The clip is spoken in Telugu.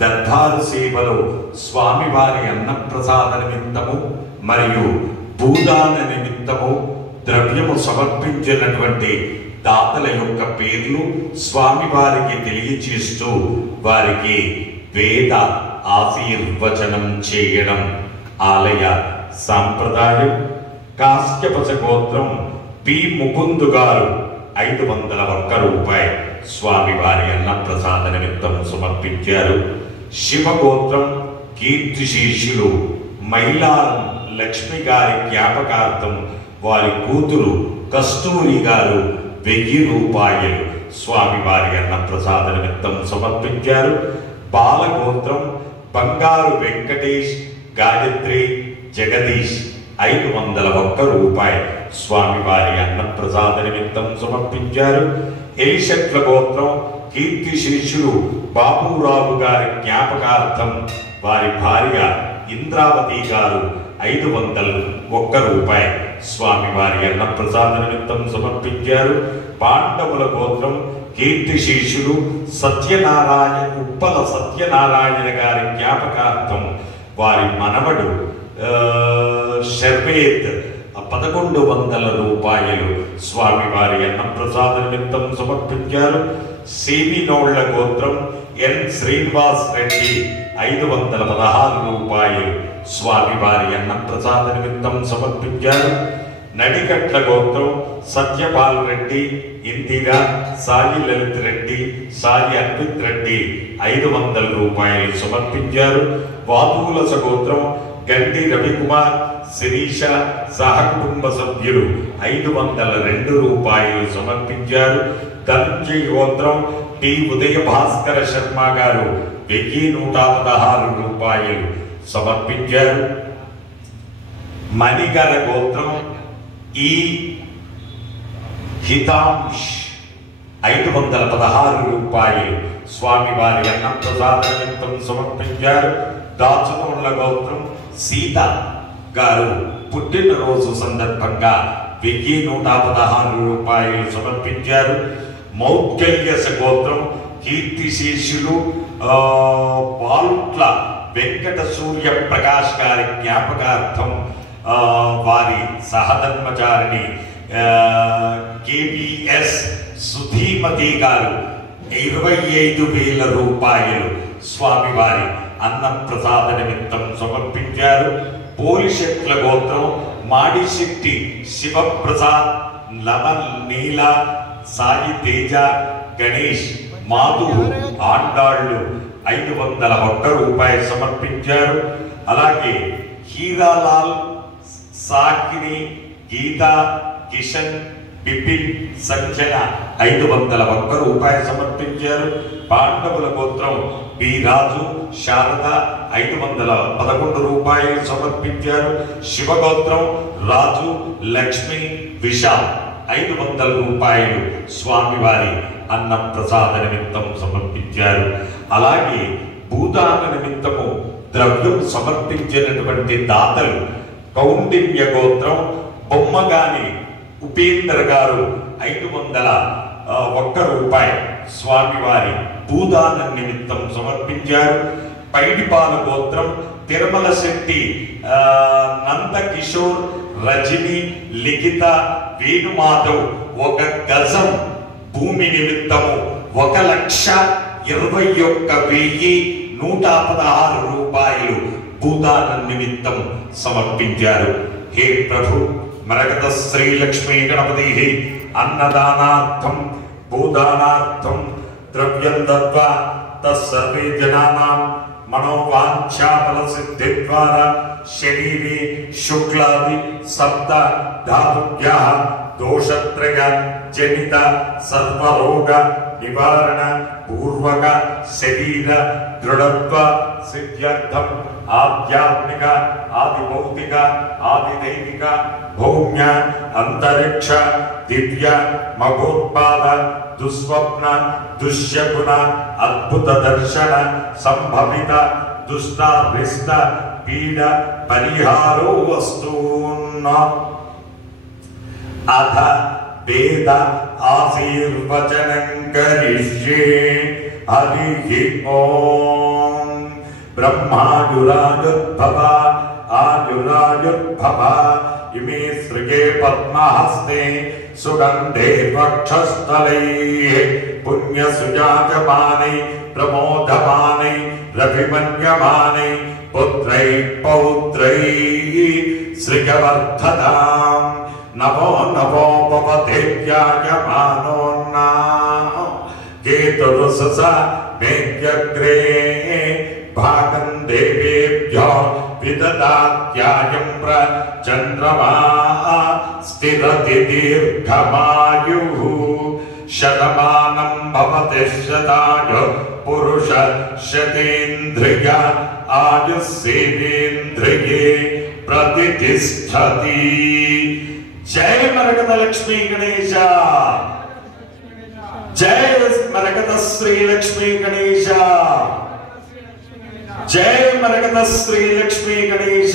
దర్బారు సేవలో స్వామివారి అన్నప్రసాద నిమిత్తము మరియు భూదాన నిమిత్తము ద్రవ్యము సమర్పించినటువంటి దాతల యొక్క పేర్లు స్వామివారికి తెలియచేస్తూ వారికి వేద ఆశీర్వచనం చేయడం ఆలయ సాంప్రదాయం. కాశ్యపచ గోత్రం పి ముకుందు గారు 501 రూపాయలు స్వామివారి అన్నప్రసాద నిమిత్తం సమర్పించారు. శివగోత్రం కీర్తిశేషులు మైలారం లక్ష్మి గారి జ్ఞాపకార్థం వారి కూతురు కస్తూరి గారు 1000 రూపాయలు స్వామివారి అన్నప్రసాద నిమిత్తం సమర్పించారు. బాలగోత్రం బంగారు వెంకటేష్ గాయత్రి జగదీష్ 501 రూపాయలు స్వామివారి అన్నప్రసాద నిమిత్తం సమర్పించారు. ఎలిశెట్ల గోత్రం కీర్తిశేషులు బాబురావు గారి జ్ఞాపకార్థం వారి భార్య ఇంద్రావతి గారు 501 రూపాయలు స్వామివారి అన్నప్రసాద నిమిత్తం సమర్పించారు. పాండవుల గోత్రం కీర్తిశేషులు ఉప్పల సత్యనారాయణ గారి జ్ఞాపకార్థం వారి మనవడు షర్వేత్ 1100 రూపాయలు స్వామివారి అన్నప్రసాద నిమిత్తం సమర్పించారు. సేవినోళ్ల గోత్రం ఎన్ శ్రీనివాస్ రెడ్డి 516 రూపాయలు స్వామివారి అన్నప్రసాద నిమిత్తం సమర్పించారు. నడికట్ల గోత్రం సత్యపాల్ రెడ్డి, ఇందిరా, సాయి లలిత్ రెడ్డి, సాయి అన్విత్ రెడ్డి 500 రూపాయలు సమర్పించారు. వాతులస గోత్రం గంటి రవికుమార్, శిరీష సహకుటుంబ సభ్యులు 502 రూపాయలు సమర్పించారు. ధనంజయ్ గోత్రం టి ఉదయ భాస్కర శర్మ గారు 1116 రూపాయలు సమర్పించారు. మణిగల గోత్రం ఈ హితాంష్ 516 రూపాయలు స్వామివారి అన్నప్రసాద నిమిత్తం సమర్పించారు. దాచుకోళ్ల గోత్రం సీత గారు పుట్టినరోజు సందర్భంగా 1116 రూపాయలు సమర్పించారు. మౌద్గల్యస గోత్రం కీర్తిశేషులు పాల్ట్ల వెంకట సూర్య ప్రకాష్ గారి జ్ఞాపకార్థం వారి సహధర్మచారిణి కేబిఎస్ సుధీమతి గారు 25,000 రూపాయలు స్వామివారి అన్నప్రసాద నిమిత్తం సమర్పించారు. పోలిశెట్ల గోత్రం మాడిశెట్టి శివప్రసాద్, లవన్ నీల, సాయి తేజ, గణేష్, మాధు ఆండాళ్ళు 501 రూపాయలు సమర్పించారు. అలాగే హీరాలాల్, సాకిని, గీత, కిషన్, బిపిన్, సంజన 501 రూపాయలు సమర్పించారు. పాండవుల గోత్రం బి రాజు, శారద 511 రూపాయలు సమర్పించారు. శివగోత్రం రాజు, లక్ష్మి, విశాల్ 500 రూపాయలు స్వామివారి అన్నప్రసాద నిమిత్తం సమర్పించారు. అలాగే భూదాన నిమిత్తము ద్రవ్యం సమర్పించినటువంటి దాతలు కౌండిన్య గోత్రం బొమ్మగాని ఉపేంద్ర గారు 501 రూపాయలు స్వామివారి భూదాన నిమిత్తం సమర్పించారు. పైడిపాల గోత్రం తిరుమల శెట్టి నందకిషోర్, రజని, లిఖిత, వేణుమాధవ్ 1 గజం భూమి నిమిత్తము 1,21,116 రూపాయలు భూదాన నిమిత్తం సమర్పించారు. హే ప్రభు మరగత శ్రీ లక్ష్మీ గణపతి అన్నదానార్థం భూదానార్థం ద్రవ్యం దత్వా తస్సర్వే జనానాం మనోవాంఛాఫల సిద్ధి ద్వారా శరీరే శుక్లాది సప్త ధాతుభ్యః దోషత్రయ జనిత సర్వరోగ నివారణ పూర్వక శరీర దృఢత్వ సిద్ధ్యర్థం ఆధ్యాత్మిక ఆది భౌతిక ఆది దైవిక భౌమ్య అంతరిక్ష దివ్య మహోత్పాద దుస్వప్న దుశ్యగుణ అద్భుత దర్శన సంభవిత దుష్టాభిష్ట పీడ పరిహారో వస్తూన్న అథ వేద ఆశీర్వచనం కరిష్యే హరి ఓం. ब्रह्मायुरायुर्भव आयुरायुर्भव इमे सृगे पद्महस्ते सुगंधे वक्षस्थलैः पुण्यसुजायमाने प्रमोदमाने रविमन्यमाने पुत्रैः पौत्रैः श्रियवर्धताम् नवो नवो भवतेत्यायमानोन्ना केतुरुससा मेऽग्रे भागं देवेभ्यो विददात्यायं प्रचन्द्रमा स्थिरति दीर्घमायुः शतमानं भवति शताय पुरुष शतेन्द्रिय आयुस्सेवेन्द्रिये प्रतिष्ठति। जय मरकत लक्ष्मी गणेश, जय मरकत श्री लक्ष्मी गणेश, जय मरकत श्री लक्ष्मी गणेश।